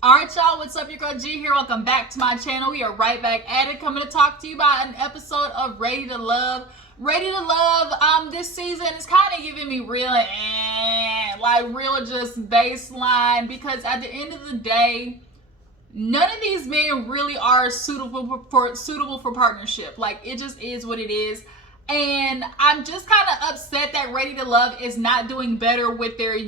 Alright, y'all, what's up? Your girl G here. Welcome back to my channel. We are right back at it, coming to talk to you about an episode of Ready to Love. Ready to Love, this season is kind of giving me real real just baseline, because at the end of the day, none of these men really are suitable for partnership. Like, it just is what it is. And I'm just kind of upset that Ready to Love is not doing better with their,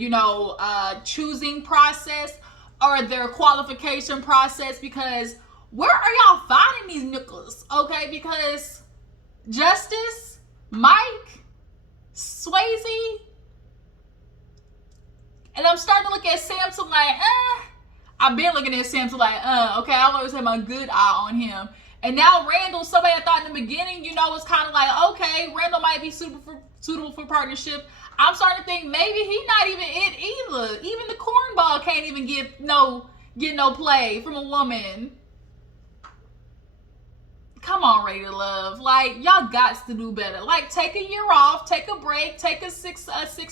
choosing process or their qualification process, because where are y'all finding these nickels? Okay, because Justice, Mike, Swasey, and I'm starting to look at Sampson like, I've been looking at Sampson like, okay, I've always had my good eye on him. And now Randall, somebody I thought in the beginning, was kind of like, okay, Randall might be suitable for partnership. I'm starting to think maybe he's not even it either. Even the cornball can't even get no play from a woman. Come on, Ready to Love. Like, y'all got to do better. Like, take a year off, take a break, take a six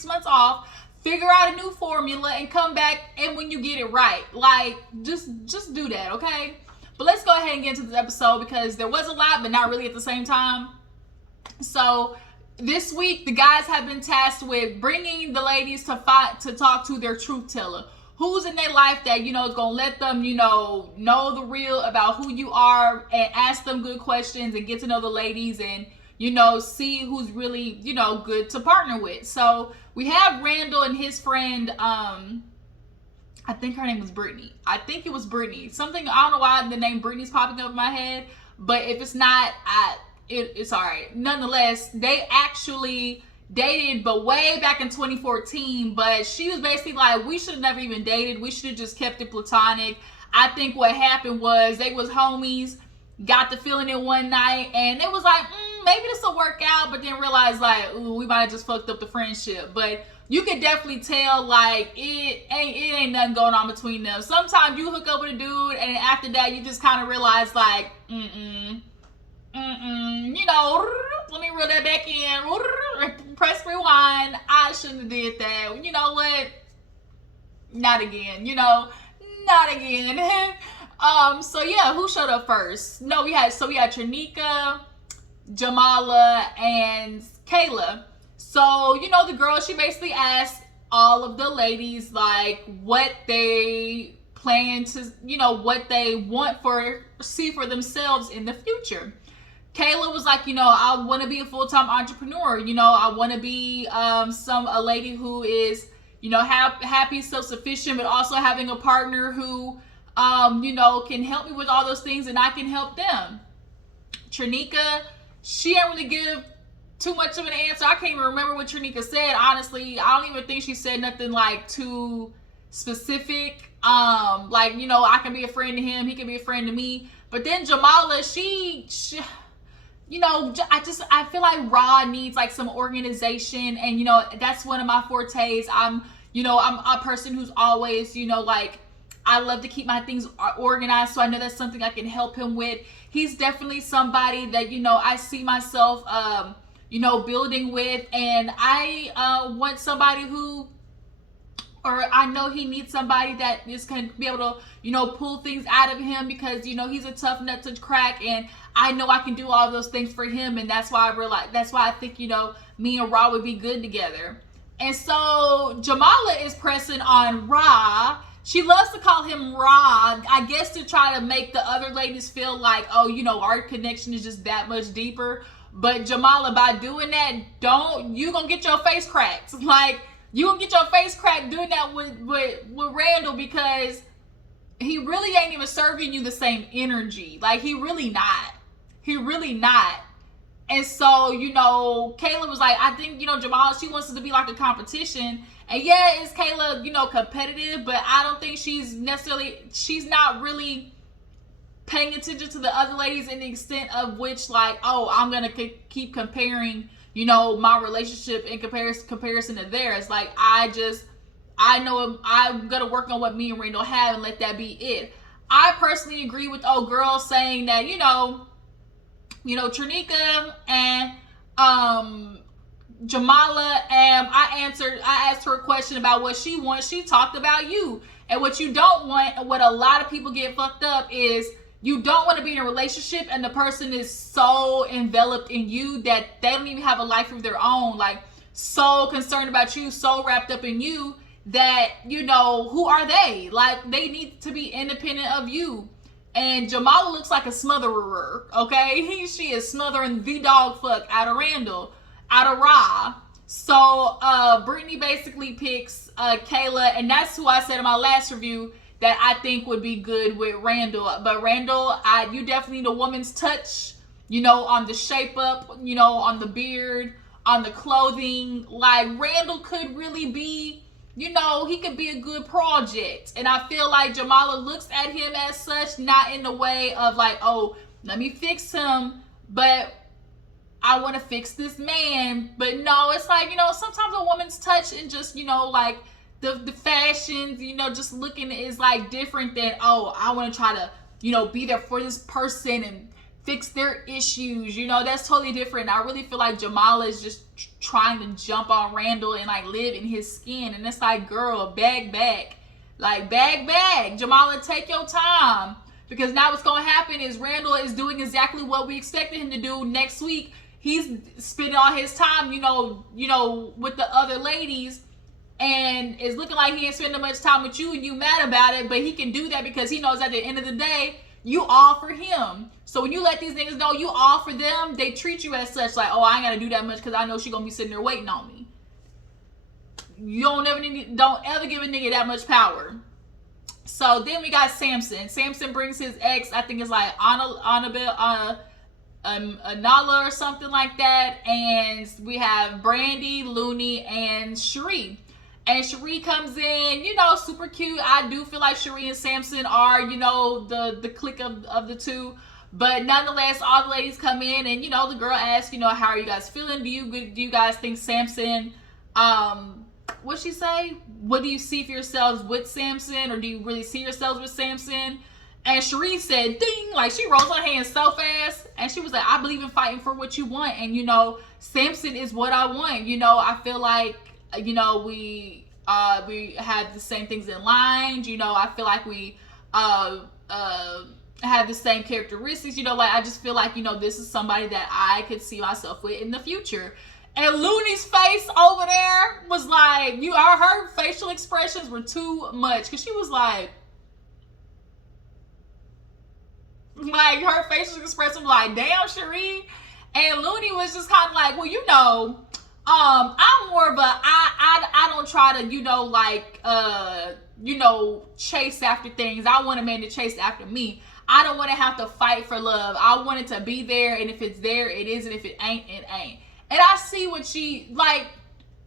months off, figure out a new formula, and come back. And when you get it right, like, just do that, okay? But let's go ahead and get into this episode, because there was a lot, but not really at the same time. So this week, the guys have been tasked with bringing the ladies to talk to their truth teller. Who's in their life that, is going to let them, know the real about who you are, and ask them good questions and get to know the ladies, and, see who's really, good to partner with. So we have Randall and his friend, I think her name was Brittany. I think it was Brittany. Something, I don't know why the name Brittany's popping up in my head, but if it's not, it's all right. Nonetheless, they actually dated, but way back in 2014. But she was basically like, we should have never even dated. We should have just kept it platonic. I think what happened was they was homies, got the feeling it one night, and it was like, maybe this will work out, but then realized like, ooh, we might have just fucked up the friendship. But you could definitely tell, like, it ain't nothing going on between them. Sometimes you hook up with a dude, and after that, you just kind of realize, like, let me reel that back in, press rewind. I shouldn't have did that. You know what? Not again. Not again. So yeah, who showed up first? No, we had Trinika, Jamala, and Kayla. So, the girl, she basically asked all of the ladies, like, what they plan to, what they want see for themselves in the future. Kayla was like, I want to be a full-time entrepreneur. I want to be a lady who is, happy, self-sufficient, but also having a partner who, can help me with all those things, and I can help them. Trinika, she didn't really give too much of an answer. I can't even remember what Trinika said. Honestly, I don't even think she said nothing like too specific. I can be a friend to him, he can be a friend to me. But then Jamala, she I feel like Raw needs like some organization, and that's one of my fortes. I'm a person who's always, I love to keep my things organized, so I know that's something I can help him with. He's definitely somebody that, I see myself, building with, and I want somebody who, or I know he needs somebody that is going to be able to, pull things out of him, because, he's a tough nut to crack, and I know I can do all those things for him, and that's why I think, me and Ra would be good together. And so Jamala is pressing on Ra. She loves to call him Ra, I guess to try to make the other ladies feel like, oh, our connection is just that much deeper. But Jamala, by doing that, you gonna get your face cracked. Like, you gonna get your face cracked doing that with Randall, because he really ain't even serving you the same energy. Like, he really not. And so, Kayla was like, I think, Jamala, she wants it to be like a competition. And yeah, is Kayla, competitive, but I don't think she's not really paying attention to the other ladies in the extent of which, like, oh, I'm going to keep comparing, my relationship in comparison to theirs. Like, I know I'm going to work on what me and Randall have and let that be it. I personally agree with old girl saying that, Trinika and Jamala, and I asked her a question about what she wants. She talked about you. And what you don't want, and what a lot of people get fucked up is, you don't want to be in a relationship and the person is so enveloped in you that they don't even have a life of their own. Like, so concerned about you, so wrapped up in you that, you know, who are they? Like, they need to be independent of you. And Jamala looks like a smotherer, okay? She is smothering the dog fuck out of Randall, out of Ra. So Brittany basically picks Kayla, and that's who I said in my last review that I think would be good with Randall. But Randall, you definitely need a woman's touch, you know, on the shape up, you know, on the beard, on the clothing. Like, Randall could really be, you know, he could be a good project. And I feel like Jamala looks at him as such, not in the way of like, oh, let me fix him, but I want to fix this man. But no, it's like, you know, sometimes a woman's touch and just, you know, like the fashions, you know, just looking is like different than, oh, I want to try to, you know, be there for this person and fix their issues. You know, that's totally different. I really feel like Jamala is just trying to jump on Randall and like live in his skin. And it's like, girl, bag back. Like, bag back. Jamala, take your time. Because now what's going to happen is Randall is doing exactly what we expected him to do next week. He's spending all his time, you know, with the other ladies, and it's looking like he ain't spending much time with you, and you mad about it. But he can do that because he knows at the end of the day, you all for him. So when you let these niggas know you all for them, they treat you as such. Like, oh, I ain't gotta do that much because I know she gonna be sitting there waiting on me. You don't ever give a nigga that much power. So then we got Sampson. Sampson brings his ex, I think it's like Nala or something like that, and we have Brandy, Looney, and Cherie. And Cherie comes in, you know, super cute. I do feel like Cherie and Sampson are, you know, the clique of the two. But nonetheless, all the ladies come in, and, you know, the girl asks, you know, how are you guys feeling? Do you guys think Sampson, what'd she say? What do you see for yourselves with Sampson? Or do you really see yourselves with Sampson? And Cherie said, ding, like she rolls her hands so fast. And she was like, I believe in fighting for what you want. And, you know, Sampson is what I want. You know, I feel like, you know, we have the same things in line. You know, I feel like we have the same characteristics. You know, like I just feel like, you know, this is somebody that I could see myself with in the future. And Looney's face over there was like, her facial expressions were too much. Because she was like her facial expression was like, damn, Cherie. And Looney was just kind of like, well, you know, I'm more of a, I don't try to, you know, like, you know, chase after things. I want a man to chase after me. I don't want to have to fight for love. I want it to be there. And if it's there, it is. And if it ain't, it ain't. And I see what she, like,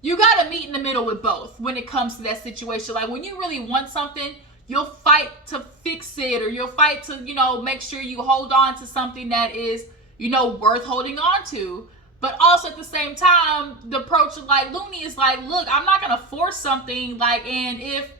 you got to meet in the middle with both when it comes to that situation. Like, when you really want something, you'll fight to fix it, or you'll fight to, you know, make sure you hold on to something that is, you know, worth holding on to. But also at the same time, the approach of like Looney is like, look, I'm not going to force something, like, and if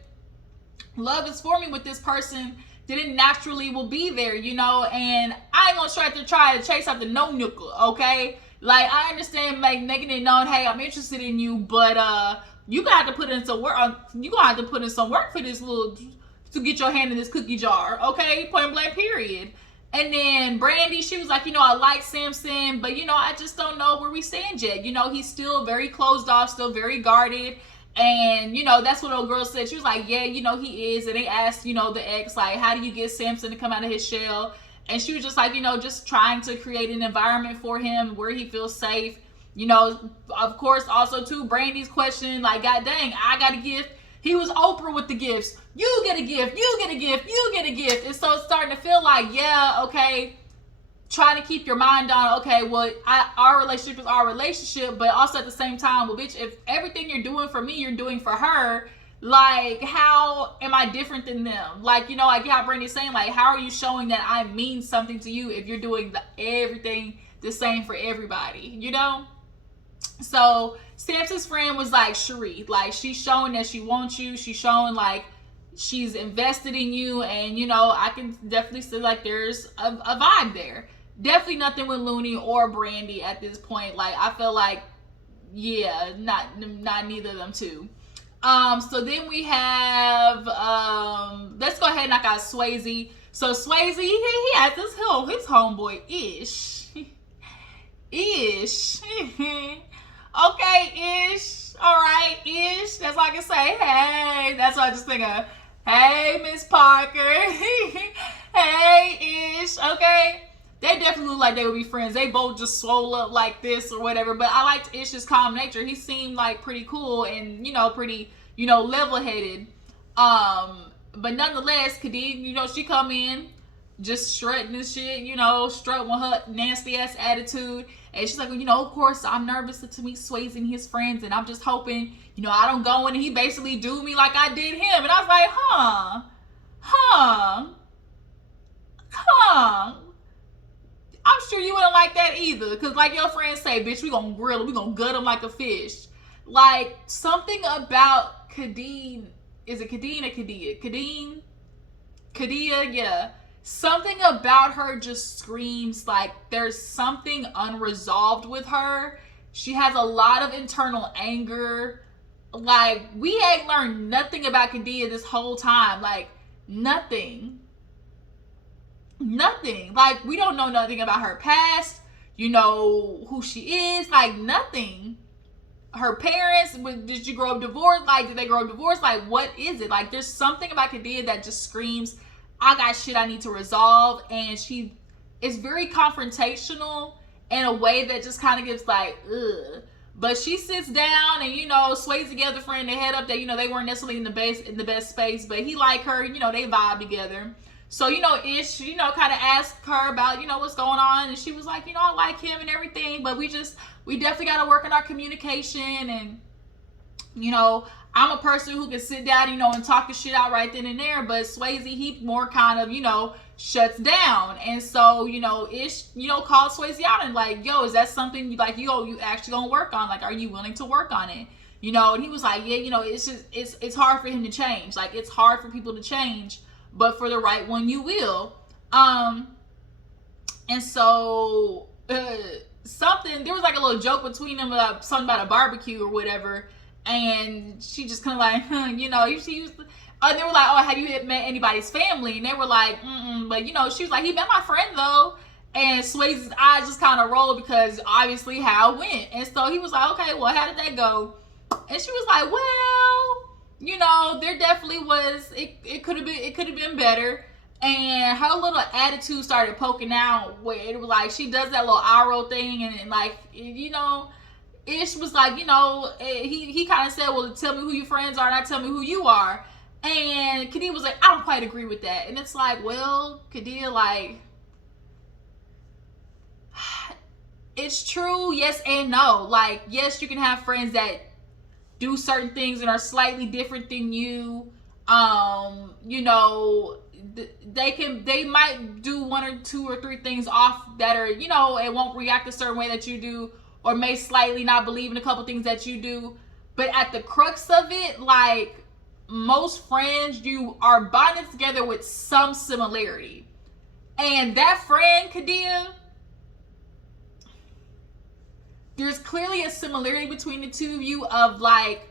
love is for me with this person, then it naturally will be there, you know, and I ain't going to try to chase after no nickel, okay? Like, I understand, like, making it known, hey, I'm interested in you, but you gonna have to put in some work. You gonna have to put in some work for this to get your hand in this cookie jar, okay? Point blank, period. And then Brandy, she was like, you know, I like Sampson, but, you know, I just don't know where we stand yet. You know, he's still very closed off, still very guarded. And, you know, that's what old girl said. She was like, yeah, you know, he is. And they asked, you know, the ex, like, how do you get Sampson to come out of his shell? And she was just like, you know, just trying to create an environment for him where he feels safe. You know, of course, also, too, Brandy's question, like, God dang, I got a gift. He was Oprah with the gifts. You get a gift, you get a gift, you get a gift. And so it's starting to feel like, yeah, okay, trying to keep your mind on, okay, well, our relationship is our relationship, but also at the same time, well, bitch, if everything you're doing for me, you're doing for her, like, how am I different than them? Like, you know, like how Brandy's saying, like, how are you showing that I mean something to you if you're doing everything the same for everybody, you know? So Sampson's friend was like, Cherie, like, she's showing that she wants you. She's showing like she's invested in you. And, you know, I can definitely see like there's a vibe there. Definitely nothing with Looney or Brandy at this point. Like, I feel like, yeah, not neither of them two. So then we have let's go ahead and knock out Swasey. So Swasey, he has his homeboy Ish. Ish. Okay, Ish. Alright, Ish. That's all I can say. Hey. That's what I just think of. Hey, Miss Parker. Hey, Ish. Okay. They definitely look like they would be friends. They both just swole up like this or whatever. But I liked Ish's calm nature. He seemed like pretty cool and, pretty, level-headed. But nonetheless, Kadian, she come in just strutting and shit, strutting with her nasty-ass attitude. And she's like, of course, I'm nervous to meet Swasey and his friends. And I'm just hoping, I don't go in and he basically do me like I did him. And I was like, I'm sure you wouldn't like that either. Because like your friends say, bitch, we gonna grill him. We gonna gut him like a fish. Like, something about Kadian. Is it Kadian or Kadian? Kadian, yeah. Something about her just screams like there's something unresolved with her. She has a lot of internal anger. Like, we ain't learned nothing about Kadian this whole time. Like, nothing. Like, we don't know nothing about her past, who she is, like, nothing. Her parents, did she grow up divorced? Like, did they grow up divorced? Like, what is it? Like, there's something about Kadian that just screams, I got shit I need to resolve. And she is very confrontational in a way that just kind of gives like, ugh. But she sits down and, Swasey together, friend, they head up that, they weren't necessarily in the best space, but he like her, they vibe together. So, Ish, kind of asked her about, what's going on. And she was like, I like him and everything, but we definitely got to work on our communication. And, I'm a person who can sit down, and talk his shit out right then and there. But Swasey, he more kind of, shuts down. And so, Ish, called Swasey out and like, yo, is that something like you actually gonna work on? Like, are you willing to work on it? And he was like, yeah, it's just, it's hard for him to change. Like, it's hard for people to change, but for the right one, you will. And so, there was like a little joke between them about something about a barbecue or whatever. And she just kind of like, she used to, they were like, oh, have you met anybody's family? And they were like, but she was like, he met my friend though. And Swasey's eyes just kind of rolled because obviously how it went. And so he was like, okay, well, how did that go? And she was like, well, there definitely was, it could have been better. And her little attitude started poking out where it was like, she does that little eye roll thing and like, Ish was like, he kind of said, well, tell me who your friends are, not tell me who you are. And Kadian was like, I don't quite agree with that. And it's like, well, Kadian, like, it's true, yes and no. Like, yes, you can have friends that do certain things and are slightly different than you. They might do one or two or three things off that are, it won't react a certain way that you do, or may slightly not believe in a couple things that you do. But at the crux of it, like, most friends, you are bonded together with some similarity. And that friend, Kadian, there's clearly a similarity between the two of you of like,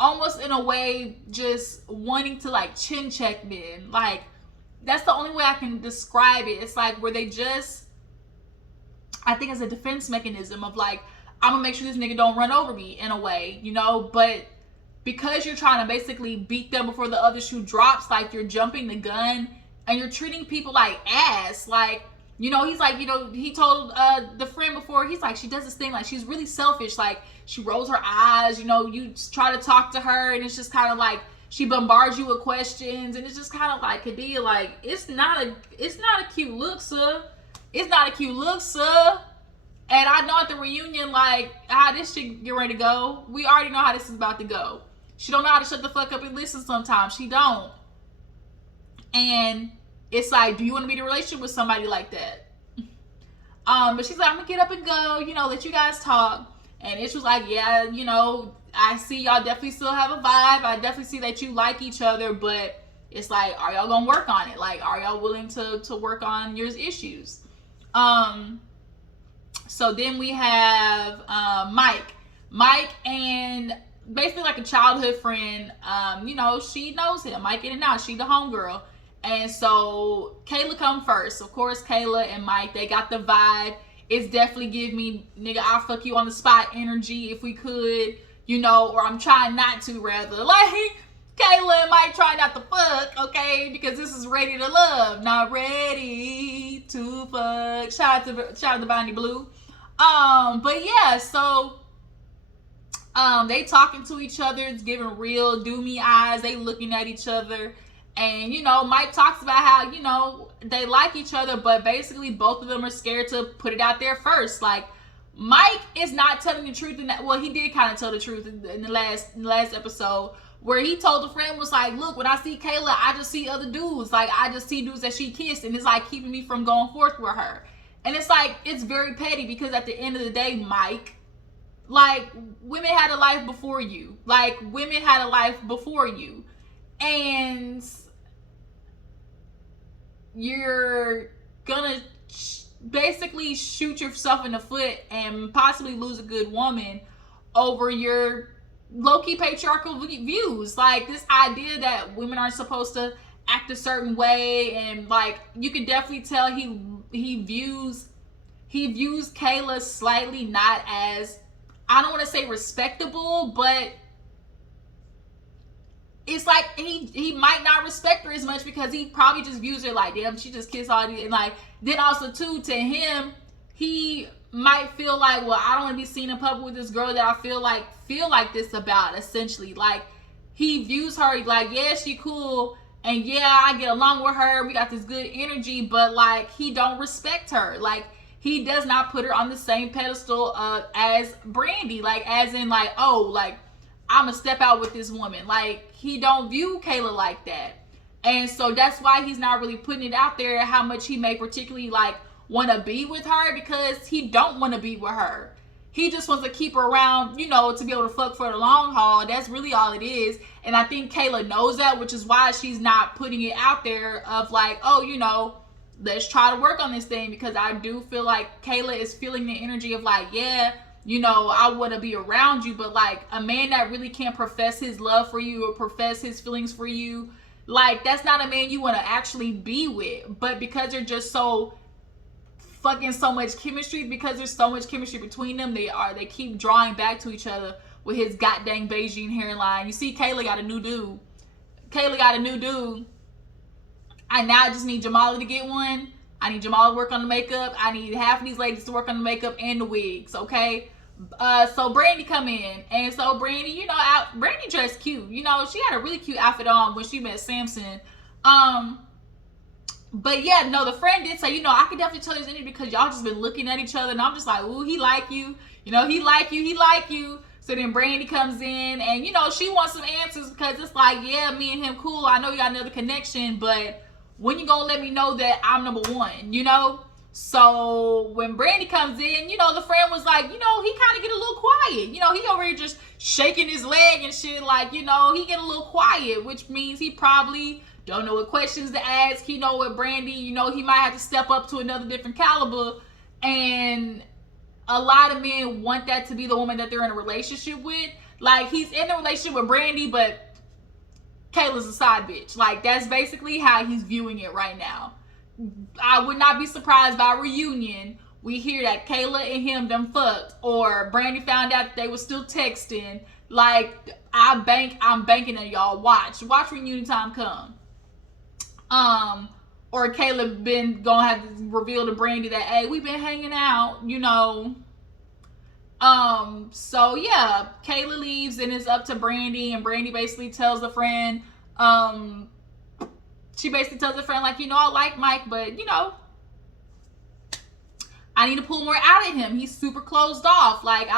almost in a way, just wanting to like chin check men. Like, that's the only way I can describe it. It's like where they just, I think it's a defense mechanism of like, I'm gonna make sure this nigga don't run over me in a way, but because you're trying to basically beat them before the other shoe drops, like you're jumping the gun and you're treating people like ass. Like, he's like, he told the friend before, he's like, she does this thing, like she's really selfish. Like, she rolls her eyes, you try to talk to her and it's just kind of like, she bombards you with questions and it's just kind of like, Kadian, like, it's not a cute look, sir. It's not a cute look, sir. And I know at the reunion, like, how this shit get ready to go. We already know how this is about to go. She don't know how to shut the fuck up and listen sometimes. She don't. And it's like, do you want to be in a relationship with somebody like that? But she's like, I'm going to get up and go, let you guys talk. And Ish was like, yeah, I see y'all definitely still have a vibe. I definitely see that you like each other, but it's like, are y'all going to work on it? Like, are y'all willing to work on your issues? So then we have Mike and basically like a childhood friend. She knows him, Mike in and out. She the homegirl. And so Kayla come first. Of course, Kayla and Mike, they got the vibe. It's definitely give me, nigga, I'll fuck you on the spot energy if we could, or I'm trying not to, rather. Like, Kayla and Mike try not to fuck, okay? Because this is Ready to Love, not Ready to Fuck. Shout out to Bonnie Blue. But yeah, so they talking to each other. It's giving real doomy eyes. They looking at each other. And, Mike talks about how, they like each other, but basically both of them are scared to put it out there first. Like, Mike is not telling the truth in that. Well, he did kind of tell the truth in the last episode, where he told a friend, was like, look, when I see Kayla, I just see other dudes. Like, I just see dudes that she kissed, and it's like keeping me from going forth with her. And it's like, it's very petty, because at the end of the day, Mike, like, women had a life before you. Like, women had a life before you. And you're gonna basically shoot yourself in the foot and possibly lose a good woman over your low-key patriarchal views. Like, this idea that women aren't supposed to act a certain way, and like, you can definitely tell he views Kayla slightly not as, I don't want to say respectable, but it's like he might not respect her as much, because he probably just views her like, damn, she just kissed all these. And like, then also too, to him, he might feel like, well, I don't want to be seen in public with this girl that I feel like this about, essentially. Like, he views her like, yeah, she cool, and yeah, I get along with her, we got this good energy, but like, he don't respect her. Like, he does not put her on the same pedestal as Brandy, like, as in like, oh, like, I'm gonna step out with this woman. Like, he don't view Kayla like that. And so that's why he's not really putting it out there how much he may particularly like want to be with her, because he don't want to be with her. He just wants to keep her around, to be able to fuck for the long haul. That's really all it is. And I think Kayla knows that, which is why she's not putting it out there of like, oh, let's try to work on this thing, because I do feel like Kayla is feeling the energy of like, yeah, I want to be around you, but like, a man that really can't profess his love for you or profess his feelings for you, like, that's not a man you want to actually be with. But because they're just so fucking so much chemistry, because there's so much chemistry between them, they keep drawing back to each other with his goddamn Beijing hairline. You see, Kayla got a new dude. I now just need Jamala to get one. I need Jamal to work on the makeup. I need half of these ladies to work on the makeup and the wigs, okay? So Brandy come in, and so Brandy, Brandy dressed cute. She had a really cute outfit on when she met Sampson. But yeah, no, the friend did say, I could definitely tell there's energy, because y'all just been looking at each other, and I'm just like, ooh, he like you. He like you. So then Brandy comes in, and she wants some answers, because it's like, yeah, me and him cool. I know you got another connection, but when you gonna let me know that I'm number one, So when Brandy comes in, the friend was like, he kind of get a little quiet. He over here just shaking his leg and shit, like, he get a little quiet, which means he probably don't know what questions to ask. He know what Brandy, he might have to step up to another different caliber. And a lot of men want that to be the woman that they're in a relationship with. Like, he's in a relationship with Brandy, but Kayla's a side bitch. Like, that's basically how he's viewing it right now. I would not be surprised by a reunion. We hear that Kayla and him done fucked, or Brandy found out that they were still texting. Like, I'm banking on y'all. Watch reunion time come. Or Kayla been gonna have to reveal to Brandy that, hey, we've been hanging out, So yeah, Kayla leaves, and it's up to Brandy, and Brandy basically tells the friend, like, I like Mike, but I need to pull more out of him. He's super closed off. Like,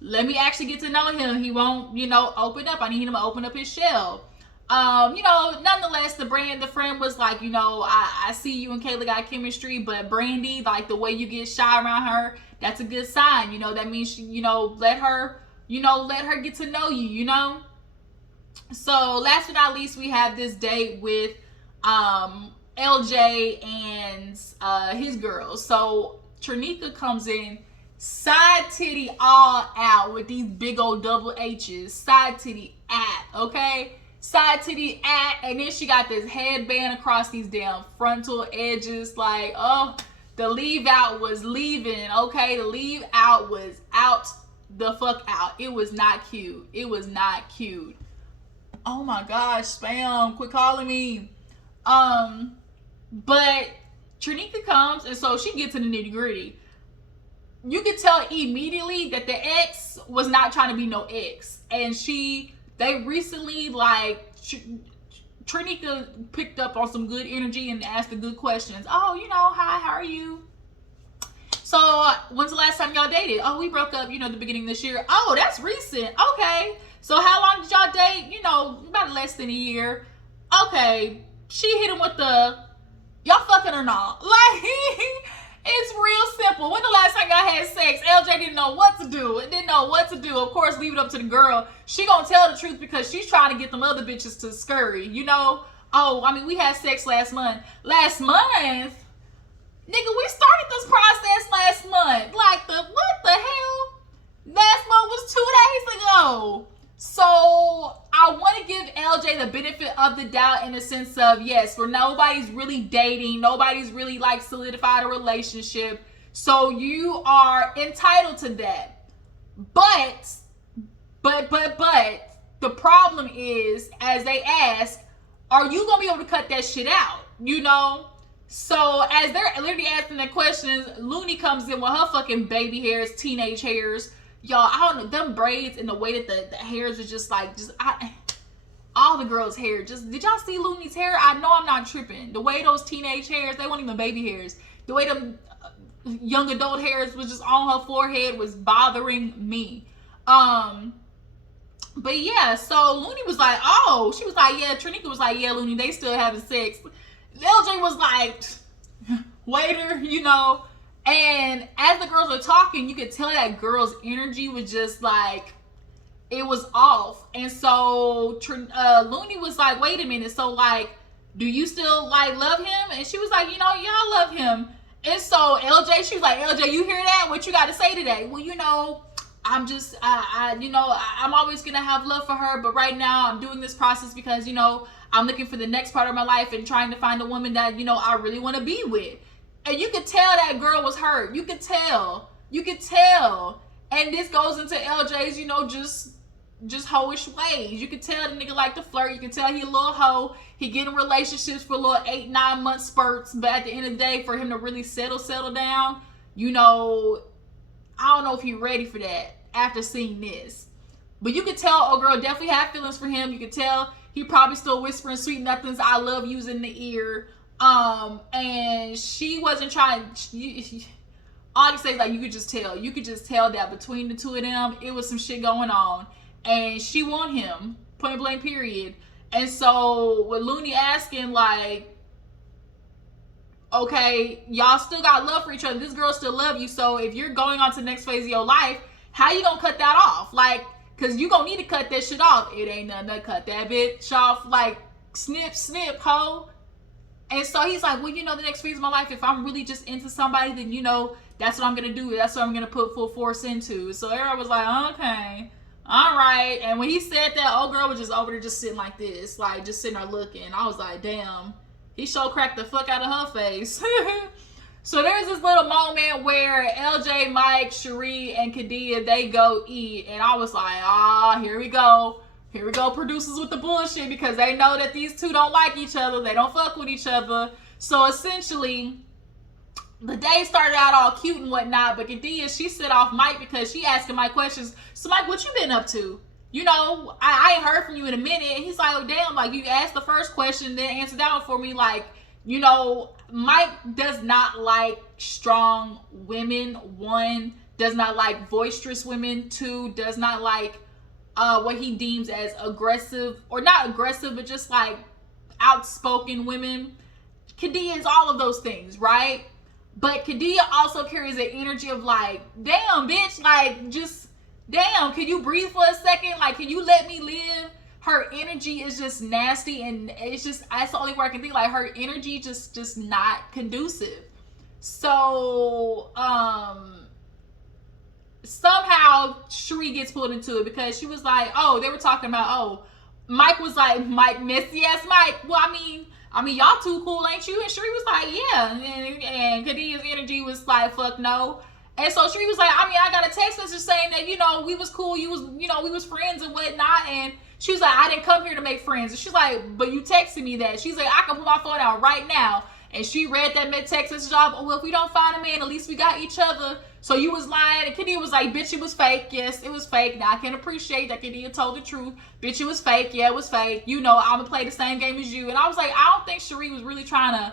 let me actually get to know him. He won't, open up. I need him to open up his shell. Nonetheless, the friend was like, I see you and Kayla got chemistry, but Brandy, like, the way you get shy around her, that's a good sign. That means she, let her get to know you, So last but not least, we have this date with LJ and his girls. So Trinika comes in Side titty all out with these big old double H's. Side titty at, okay? Side titty at, and then she got this headband across these damn frontal edges. Like, oh, the leave out was leaving, okay? The leave out was out the fuck out. It was not cute. It was not cute. Oh my gosh, spam, quit calling me. But Trinika comes, and so she gets in the nitty gritty. You could tell immediately that the ex was not trying to be no ex. And they recently, like, Trinika picked up on some good energy and asked the good questions. Oh, you know, hi, how are you? So, when's the last time y'all dated? Oh, we broke up, you know, the beginning of this year. Oh, that's recent. Okay. So, how long did y'all date? You know, about less than a year. Okay. She hit him with the, y'all fucking or not? Like, it's real simple. When the last time y'all had sex? LJ didn't know what to do. It didn't know what to do. Of course, leave it up to the girl. She gonna tell the truth because she's trying to get them other bitches to scurry, you know? Oh, I mean, we had sex last month. Last month? Nigga, we started this process last month. Like, what the hell? Last month was 2 days ago. So, I want to give LJ the benefit of the doubt in the sense of, yes, where nobody's really dating. Nobody's really, like, solidified a relationship. So, you are entitled to that. But, the problem is, as they ask, are you going to be able to cut that shit out? You know? So, as they're literally asking their questions, Looney comes in with her fucking baby hairs, teenage hairs. Y'all, I don't know, them braids and the way that the hairs are just like, all the girls' hair. Did y'all see Looney's hair? I know I'm not tripping. The way those teenage hairs, they weren't even baby hairs. The way them young adult hairs was just on her forehead was bothering me. But yeah, so Looney was like, oh, she was like, yeah, Trinika was like, yeah, Looney, they still having sex. LJ was like, waiter, you know. And as the girls were talking, you could tell that girl's energy was just like, it was off. And so Looney was like, wait a minute. So like, do you still like love him? And she was like, you know, yeah, I love him. And so LJ, she was like, LJ, you hear that? What you got to say today? Well, you know, I'm just, I'm always going to have love for her. But right now I'm doing this process because, you know, I'm looking for the next part of my life and trying to find a woman that, you know, I really want to be with. And you could tell that girl was hurt. You could tell. And this goes into LJ's, you know, just hoish ways. You could tell the nigga like to flirt. You can tell he a little hoe. He get in relationships for a little 8-9 month spurts. But at the end of the day, for him to really settle down, you know, I don't know if he's ready for that after seeing this. But you could tell, oh girl definitely had feelings for him. You could tell he probably still whispering sweet nothings, I love yous in the ear. And she wasn't trying. All I can say is like, you could just tell that between the two of them, it was some shit going on. And she want him, point blank period. And so with Looney asking like, okay, y'all still got love for each other. This girl still love you. So if you're going on to the next phase of your life, how you gonna cut that off? Like, cause you gonna need to cut that shit off. It ain't nothing to cut that bitch off. Like, snip, ho. And so he's like, well, you know, the next phase of my life, if I'm really just into somebody, then, you know, that's what I'm going to do. That's what I'm going to put full force into. So everyone was like, okay, all right. And when he said that, old girl was just over there just sitting like this, like just sitting there looking. I was like, damn, he sure cracked the fuck out of her face. So there's this little moment where LJ, Mike, Cherie, and Kadian, they go eat. And I was like, here we go. Here we go, producers with the bullshit, because they know that these two don't like each other. They don't fuck with each other. So essentially, the day started out all cute and whatnot, but Kadian, she set off Mike because she asking Mike questions. So Mike, what you been up to? You know, I ain't heard from you in a minute. And he's like, oh damn, like you asked the first question, then answered that one for me. Like, you know, Mike does not like strong women. 1, does not like boisterous women. 2, does not like what he deems as aggressive, or not aggressive, but just like outspoken women. Kadian is all of those things, right? But Kadian also carries an energy of like, damn, bitch, like just, damn, can you breathe for a second? Like, can you let me live? Her energy is just nasty, and it's just, that's the only word I can think. Like, her energy just not conducive. So, somehow Sheree gets pulled into it because she was like, oh, they were talking about, oh, Mike was like, Mike, messy ass Mike. Well, I mean, y'all too cool, ain't you? And Sheree was like, yeah. And Kadia's energy was like, fuck no. And so Sheree was like, I mean, I got a text message saying that, you know, we was cool, we was friends and whatnot. And she was like, I didn't come here to make friends. And she's like, but you texted me that. She's like, I can pull my phone out right now. And she read that text message off. Oh, well, if we don't find a man, at least we got each other. So you was lying. And Kadia was like, bitch, it was fake. Yes, it was fake. Now I can appreciate that Kadia told the truth. Bitch, it was fake. Yeah, it was fake. You know, I'm going to play the same game as you. And I was like, I don't think Sheree was really trying to.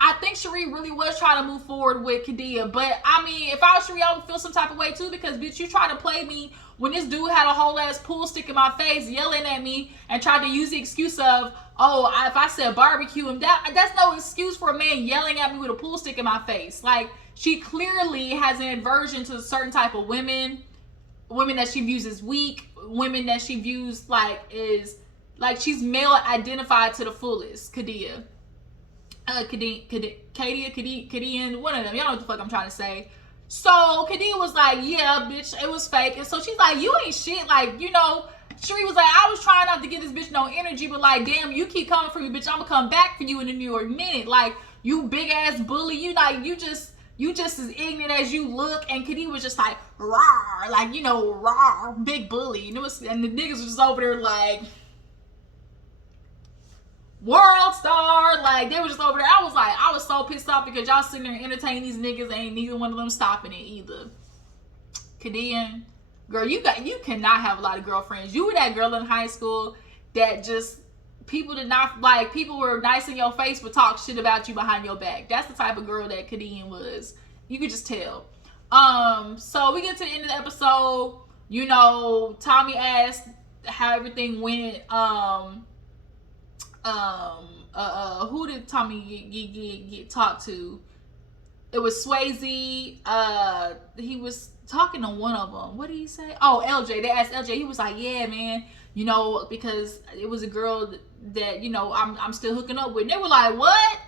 I think Sheree really was trying to move forward with Kadia. But, I mean, if I was Sheree, I would feel some type of way, too. Because, bitch, you tried to play me when this dude had a whole-ass pool stick in my face yelling at me and tried to use the excuse of, oh, if I said barbecue him, that's no excuse for a man yelling at me with a pool stick in my face. Like, she clearly has an aversion to a certain type of women that she views as weak, women that she views, like, is, like, she's male-identified to the fullest, Kadia. Kadian, one of them. Y'all know what the fuck I'm trying to say. So Kadian was like, yeah, bitch, it was fake. And so she's like, you ain't shit. Like, you know, Sheree was like, I was trying not to give this bitch no energy, but like, damn, you keep coming for me, bitch. I'm gonna come back for you in the New York minute. Like, you big ass bully. You like, you just as ignorant as you look. And Kadian was just like, rawr, like, you know, rawr, big bully. And the niggas was just over there like, world star, like they were just over there. I was so pissed off because y'all sitting there entertaining these niggas, ain't neither one of them stopping it either. Kadian, girl, you cannot have a lot of girlfriends. You were that girl in high school that just people did not like. People were nice in your face but talk shit about you behind your back. That's the type of girl that Kadian was. You could just tell. So we get to the end of the episode. You know, Tommy asked how everything went. Who did Tommy get talked to? It was Swasey. He was talking to one of them. What did he say? Oh, LJ. They asked LJ. He was like, yeah, man, you know, because it was a girl that you know, I'm still hooking up with. And they were like, what?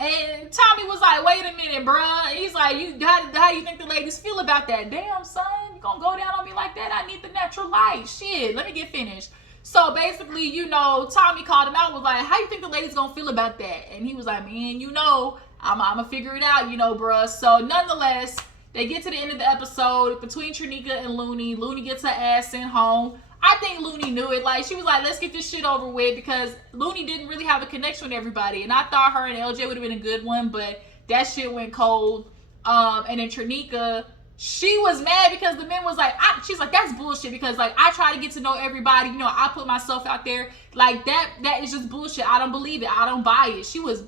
And Tommy was like, wait a minute, bruh. He's like, how do you think the ladies feel about that? Damn, son, you gonna go down on me like that? I need the natural light. Shit, let me get finished. So basically, you know, Tommy called him out, was like, how you think the ladies gonna feel about that? And he was like, man, you know, I'm gonna figure it out, you know, bruh. So nonetheless, they get to the end of the episode between Trinika and Looney. Looney gets her ass sent home. I think Looney knew it. Like, she was like, let's get this shit over with, because Looney didn't really have a connection with everybody. And I thought her and LJ would have been a good one, but that shit went cold. And then Trinika, she was mad because the men was like, she's like, that's bullshit, because like I try to get to know everybody, you know, I put myself out there, like that is just bullshit. I don't believe it. I don't buy it. She was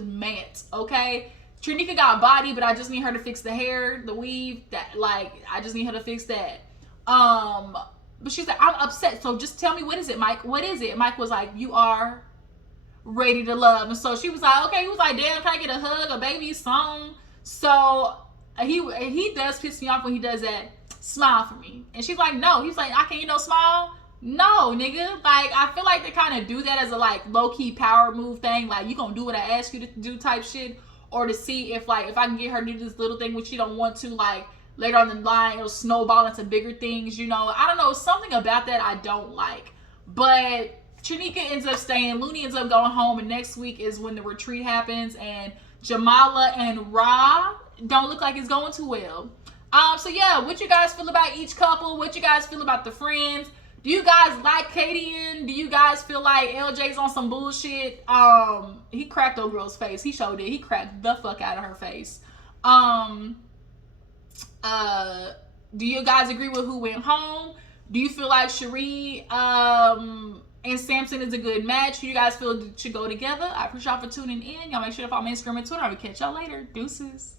mad, okay? Trinika got body, but I just need her to fix the hair, the weave, that, like, I just need her to fix that. But she's like, I'm upset, so just tell me, what is it, Mike? What is it? Mike was like, you are ready to love. And so she was like, okay. He was like, damn, can I get a hug, a baby, song? So he does piss me off when he does that. Smile for me. And she's like, no. He's like, I can't, you know, smile. No, nigga. Like, I feel like they kind of do that as a like low-key power move thing. Like, you gonna do what I ask you to do type shit, or to see if like if I can get her to do this little thing which she don't want to, like later on the line it'll snowball into bigger things, you know. I don't know, something about that I don't like. But Trinika ends up staying, Looney ends up going home, and next week is when the retreat happens, and Jamala and Ra don't look like it's going too well. So yeah, what you guys feel about each couple? What you guys feel about the friends? Do you guys like Kadian? Do you guys feel like LJ's on some bullshit? He cracked old girl's face. He showed it. He cracked the fuck out of her face. Do you guys agree with who went home? Do you feel like Sheree and Sampson is a good match? Who you guys feel should go together? I appreciate y'all for tuning in. Y'all make sure to follow me on Instagram and Twitter. I will catch y'all later. Deuces.